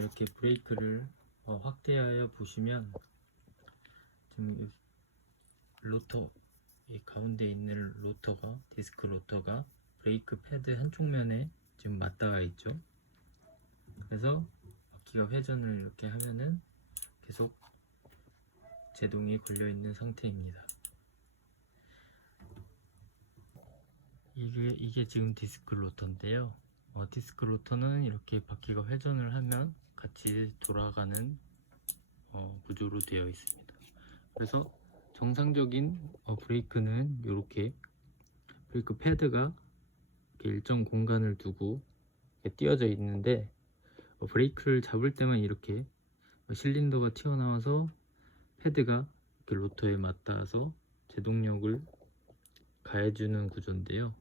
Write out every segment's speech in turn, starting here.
이렇게 브레이크를 어, 확대하여 보시면 지금 이 로터 이 가운데 있는 로터가 디스크 로터가 브레이크 패드 한쪽 면에 지금 맞닿아 있죠. 그래서 바퀴가 회전을 이렇게 하면은 계속 제동이 걸려 있는 상태입니다. 이게 이게 지금 디스크 로터인데요. 어, 디스크 로터는 이렇게 바퀴가 회전을 하면 같이 돌아가는 어, 구조로 되어 있습니다. 그래서 정상적인 어, 브레이크는 이렇게 브레이크 패드가 일정 공간을 두고 띄어져 있는데 어, 브레이크를 잡을 때만 이렇게 어, 실린더가 튀어나와서 패드가 이렇게 로터에 맞닿아서 제동력을 가해주는 구조인데요.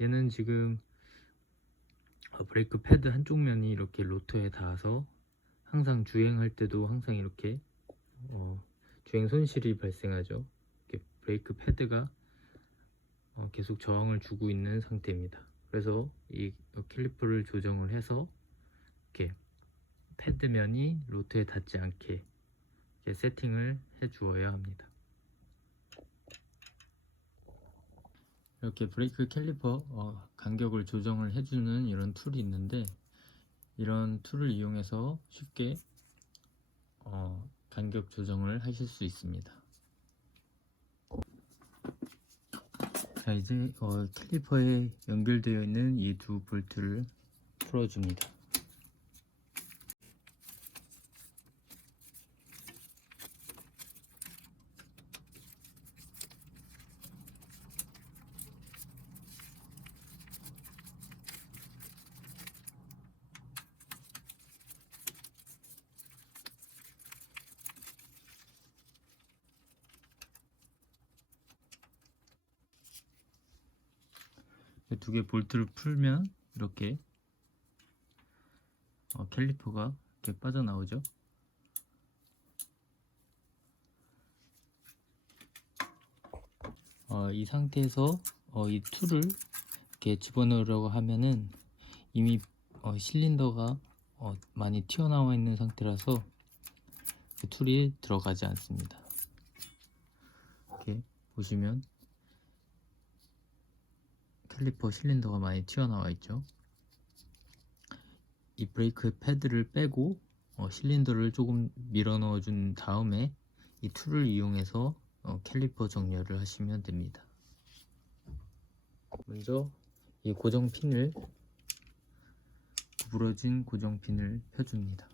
얘는 지금 어, 브레이크 패드 한쪽 면이 이렇게 로터에 닿아서 항상 주행할 때도 항상 이렇게 어, 주행 손실이 발생하죠. 이렇게 브레이크 패드가 어, 계속 저항을 주고 있는 상태입니다. 그래서 이 캘리퍼를 조정을 해서 이렇게 패드 면이 로터에 닿지 않게 세팅을 해 주어야 합니다. 이렇게 브레이크 캘리퍼 어, 간격을 조정을 해주는 이런 툴이 있는데 이런 툴을 이용해서 쉽게 어, 간격 조정을 하실 수 있습니다. 자 이제 어, 캘리퍼에 연결되어 있는 이 두 볼트를 풀어줍니다. 두 개 볼트를 풀면 이렇게 어, 캘리퍼가 이렇게 빠져나오죠. 어, 이 상태에서 어, 이 툴을 이렇게 집어넣으려고 하면은 이미 어, 실린더가 어, 많이 튀어나와 있는 상태라서 그 툴이 들어가지 않습니다. 이렇게 보시면 캘리퍼 실린더가 많이 튀어나와 있죠. 이 브레이크 패드를 빼고 어, 실린더를 조금 밀어 넣어 준 다음에 이 툴을 이용해서 어, 캘리퍼 정렬을 하시면 됩니다. 먼저 이 고정 핀을 구부러진 고정 핀을 펴줍니다.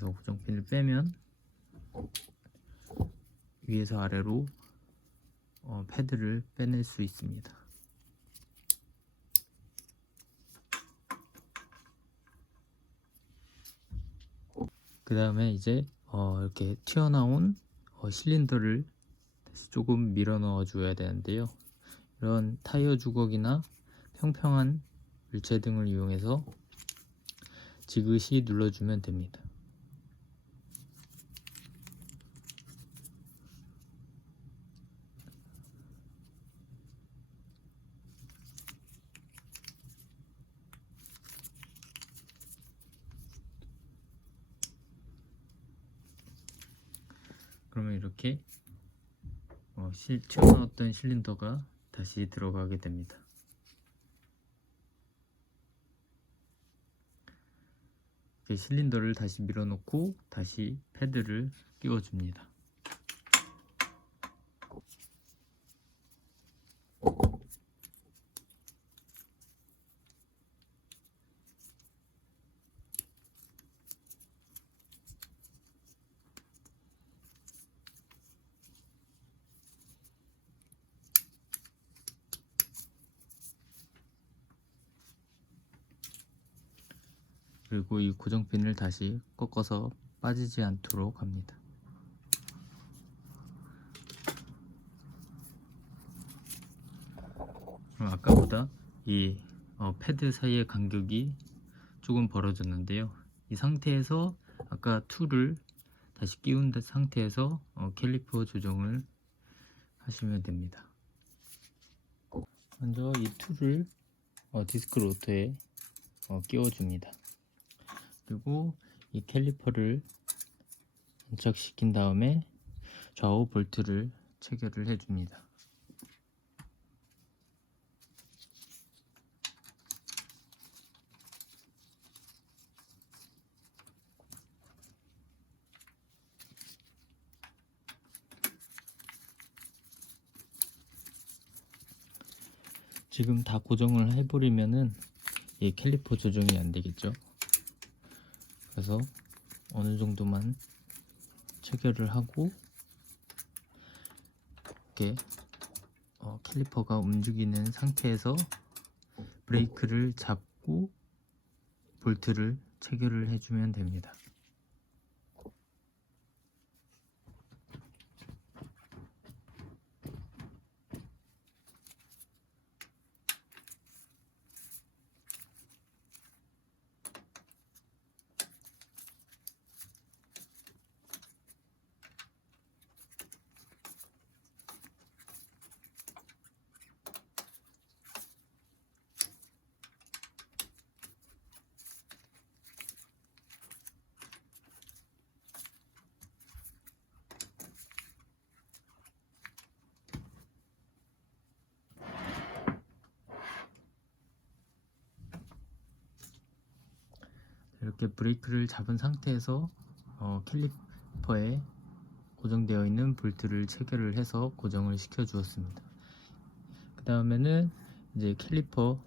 그래서 고정핀을 빼면 위에서 아래로 어, 패드를 빼낼 수 있습니다. 그 다음에 이제 어, 이렇게 튀어나온 어, 실린더를 조금 밀어 넣어 줘야 되는데요. 이런 타이어 주걱이나 평평한 물체 등을 이용해서 지그시 눌러주면 됩니다. 이렇게 어, 실, 튀어나왔던 실린더가 다시 들어가게 됩니다. 실린더를 다시 밀어넣고 다시 패드를 끼워줍니다. 그리고 이 고정핀을 다시 꺾어서 빠지지 않도록 합니다. 그럼 아까보다 이 어, 패드 사이의 간격이 조금 벌어졌는데요. 이 상태에서 아까 툴을 다시 끼운 상태에서 어, 캘리퍼 조정을 하시면 됩니다. 먼저 이 툴을 어, 디스크 로터에 어, 끼워줍니다. 그리고 이 캘리퍼를 안착시킨 다음에 좌우 볼트를 체결을 해줍니다. 지금 다 고정을 해버리면은 이 캘리퍼 조정이 안 되겠죠. 그래서 어느 정도만 체결을 하고 이렇게 어, 캘리퍼가 움직이는 상태에서 브레이크를 잡고 볼트를 체결을 해주면 됩니다. 이렇게 브레이크를 잡은 상태에서 어, 캘리퍼에 고정되어 있는 볼트를 체결을 해서 고정을 시켜 주었습니다. 그 다음에는 이제 캘리퍼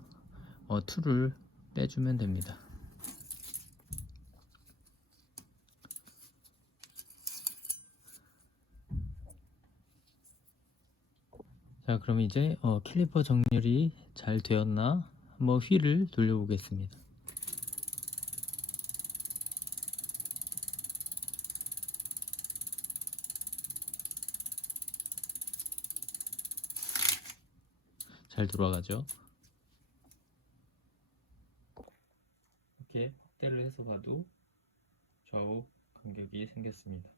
어, 툴을 빼주면 됩니다. 자 그럼 이제 어, 캘리퍼 정렬이 잘 되었나 한번 휠을 돌려보겠습니다. 잘 돌아가죠. 이렇게 확대를 해서 봐도 좌우 간격이 생겼습니다.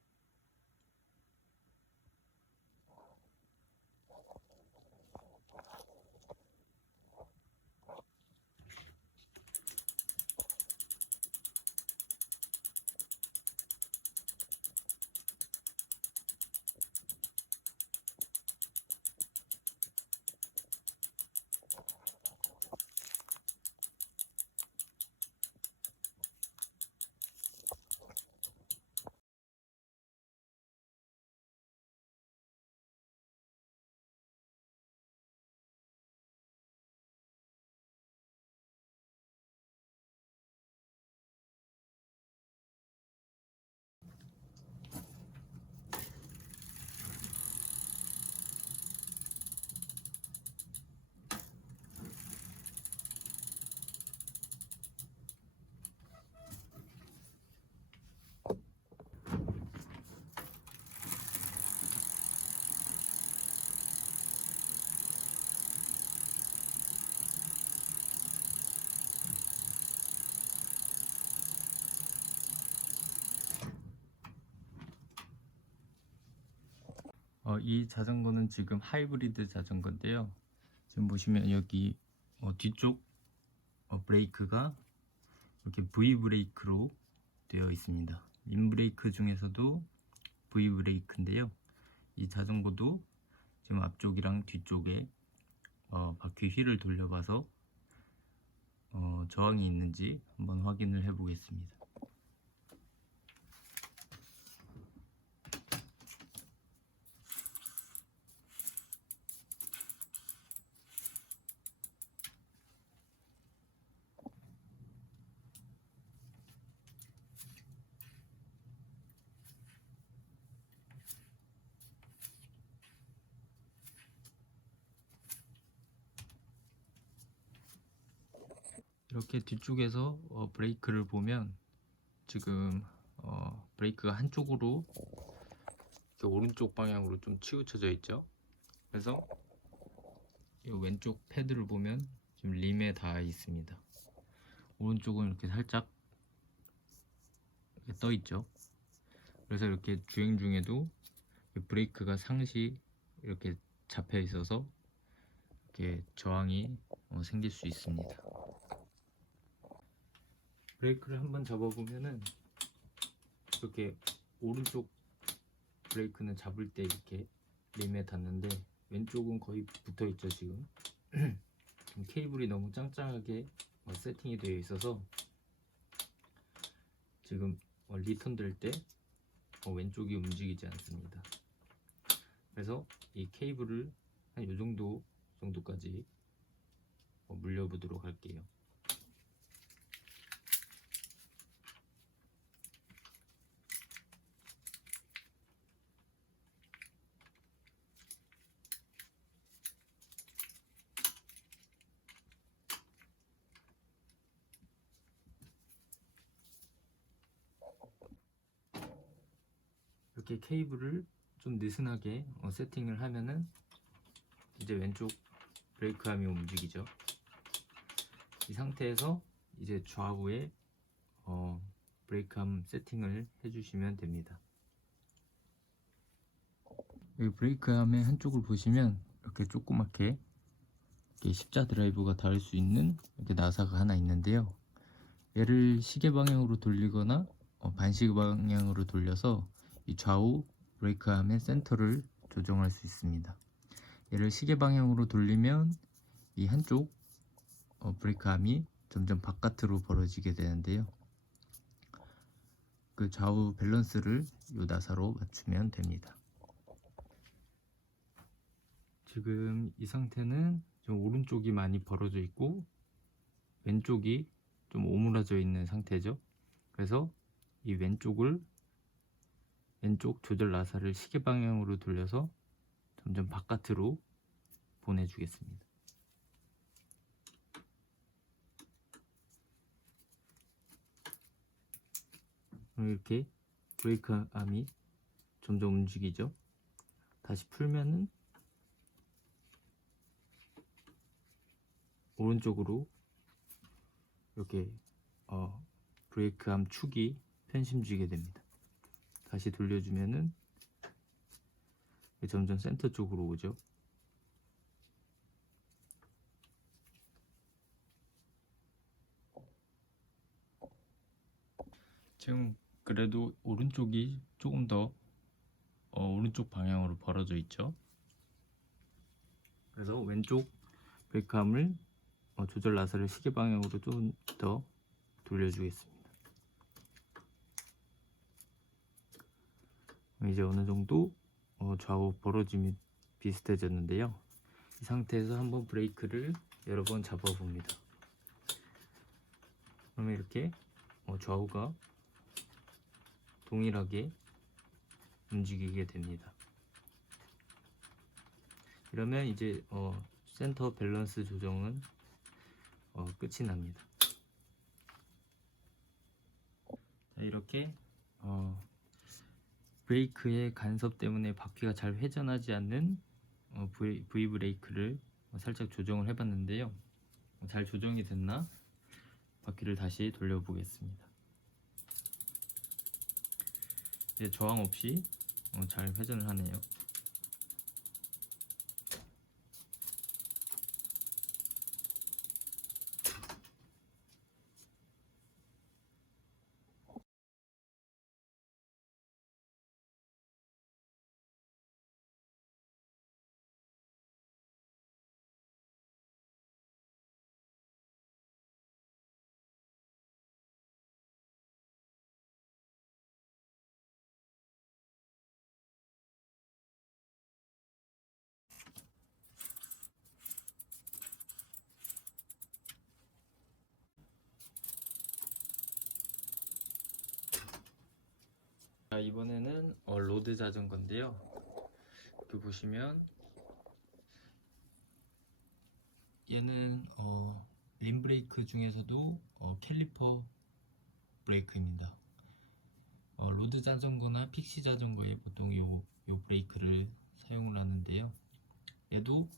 어, 이 자전거는 지금 하이브리드 자전거인데요. 지금 보시면 여기 어, 뒤쪽 어, 브레이크가 이렇게 V 브레이크로 되어 있습니다. 인 브레이크 중에서도 V 브레이크인데요. 이 자전거도 지금 앞쪽이랑 뒤쪽에 어, 바퀴 휠을 돌려봐서 어, 저항이 있는지 한번 확인을 해 보겠습니다. 이렇게 뒤쪽에서 어, 브레이크를 보면 지금 어, 브레이크가 한쪽으로 오른쪽 방향으로 좀 치우쳐져 있죠. 그래서 이 왼쪽 패드를 보면 지금 림에 닿아 있습니다. 오른쪽은 이렇게 살짝 이렇게 떠 있죠. 그래서 이렇게 주행 중에도 이 브레이크가 상시 이렇게 잡혀 있어서 이렇게 저항이 어, 생길 수 있습니다. 브레이크를 한번 잡아보면은 이렇게 오른쪽 브레이크는 잡을 때 이렇게 림에 닿는데 왼쪽은 거의 붙어 있죠 지금. 케이블이 너무 짱짱하게 어, 세팅이 되어 있어서 지금 어, 리턴 될때 어, 왼쪽이 움직이지 않습니다. 그래서 이 케이블을 한 이 정도 정도까지 어, 물려보도록 할게요. 케이블을 좀 느슨하게 어, 세팅을 하면은 이제 왼쪽 브레이크함이 움직이죠. 이 상태에서 이제 좌우에 어, 브레이크함 세팅을 해주시면 됩니다. 여기 브레이크함의 한쪽을 보시면 이렇게 조그맣게 이렇게 십자 드라이브가 닿을 수 있는 이렇게 나사가 하나 있는데요. 얘를 시계 방향으로 돌리거나 어, 반시계 방향으로 돌려서 이 좌우 브레이크함의 센터를 조정할 수 있습니다. 얘를 시계 방향으로 돌리면 이 한쪽 어, 브레이크함이 점점 바깥으로 벌어지게 되는데요. 그 좌우 밸런스를 이 나사로 맞추면 됩니다. 지금 이 상태는 좀 오른쪽이 많이 벌어져 있고 왼쪽이 좀 오므라져 있는 상태죠. 그래서 이 왼쪽을 왼쪽 조절 나사를 시계 방향으로 돌려서 점점 바깥으로 보내주겠습니다. 이렇게 브레이크 암이 점점 움직이죠. 다시 풀면은 오른쪽으로 이렇게 어, 브레이크 암 축이 편심지게 됩니다. 다시 돌려주면은 점점 센터 쪽으로 오죠. 지금 그래도 오른쪽이 조금 더 어, 오른쪽 방향으로 벌어져 있죠. 그래서 왼쪽 브레이크암을 어, 조절 나사를 시계 방향으로 좀 더 돌려주겠습니다. 이제 어느 정도 어, 좌우 벌어짐이 비슷해졌는데요. 이 상태에서 한번 브레이크를 여러 번 잡아봅니다. 그러면 이렇게 어, 좌우가 동일하게 움직이게 됩니다. 이러면 이제 어, 센터 밸런스 조정은 어, 끝이 납니다. 자, 이렇게 어, 브레이크의 간섭 때문에 바퀴가 잘 회전하지 않는 어, V, 브레이크를 살짝 조정을 해봤는데요. 잘 조정이 됐나? 바퀴를 다시 돌려보겠습니다. 이제 저항 없이 어, 잘 회전을 하네요. 자, 이번에는 어, 로드 자전거인데요. 이렇게 보시면 얘는 어, 림 브레이크 중에서도 어, 캘리퍼 브레이크입니다. 어, 로드 자전거나 픽시 자전거에 보통 요, 요 브레이크를 사용을 하는데요. 얘도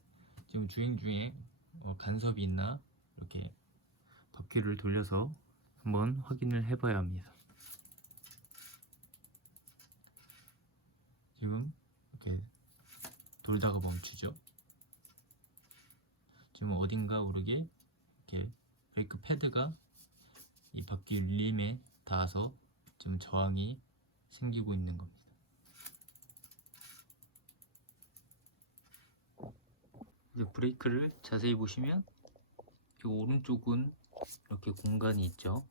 지금 주행 중에 어, 간섭이 있나 이렇게 바퀴를 돌려서 한번 확인을 해봐야 합니다. 지금 이렇게 돌다가 멈추죠. 지금 어딘가 모르게 이렇게 브레이크 패드가 이 바퀴 림에 닿아서 지금 저항이 생기고 있는 겁니다. 이제 브레이크를 자세히 보시면 이 오른쪽은 이렇게 공간이 있죠.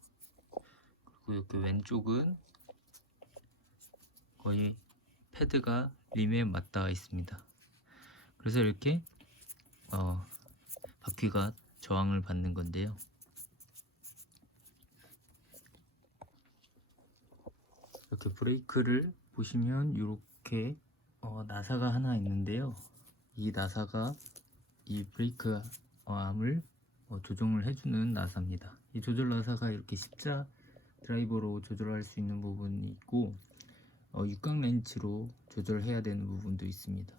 그리고 이렇게 왼쪽은 거의 패드가 림에 맞닿아 있습니다. 그래서 이렇게 어, 바퀴가 저항을 받는 건데요. 이렇게 브레이크를 보시면 이렇게 어, 나사가 하나 있는데요. 이 나사가 이 브레이크 암을 어, 조정을 해주는 나사입니다. 이 조절 나사가 이렇게 십자 드라이버로 조절할 수 있는 부분이 있고 어, 육각 렌치로 조절해야 되는 부분도 있습니다.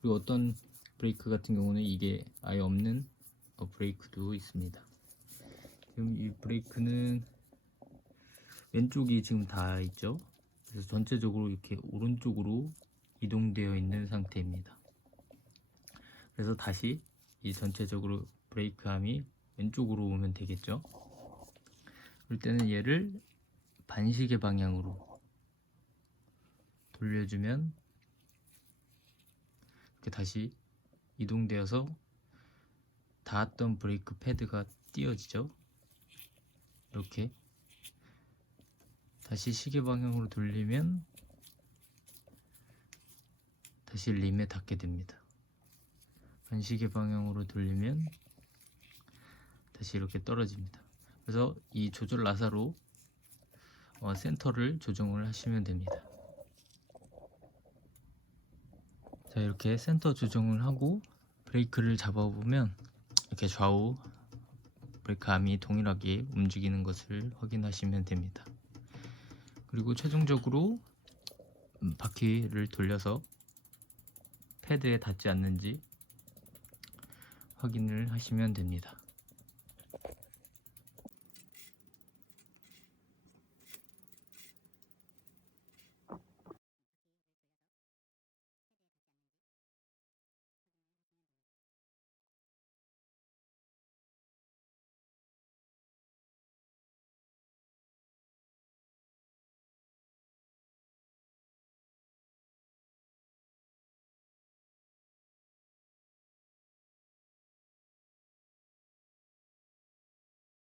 그리고 어떤 브레이크 같은 경우는 이게 아예 없는 어, 브레이크도 있습니다. 지금 이 브레이크는 왼쪽이 지금 다 있죠. 그래서 전체적으로 이렇게 오른쪽으로 이동되어 있는 상태입니다. 그래서 다시 이 전체적으로 브레이크함이 왼쪽으로 오면 되겠죠. 그럴 때는 얘를 반시계 방향으로 돌려주면 이렇게 다시 이동되어서 닿았던 브레이크 패드가 띄어지죠. 이렇게 다시 시계 방향으로 돌리면 다시 림에 닿게 됩니다. 반시계 방향으로 돌리면 다시 이렇게 떨어집니다. 그래서 이 조절 나사로 어, 센터를 조정을 하시면 됩니다. 자 이렇게 센터 조정을 하고 브레이크를 잡아보면 이렇게 좌우 브레이크 암이 동일하게 움직이는 것을 확인하시면 됩니다. 그리고 최종적으로 음, 바퀴를 돌려서 패드에 닿지 않는지 확인을 하시면 됩니다.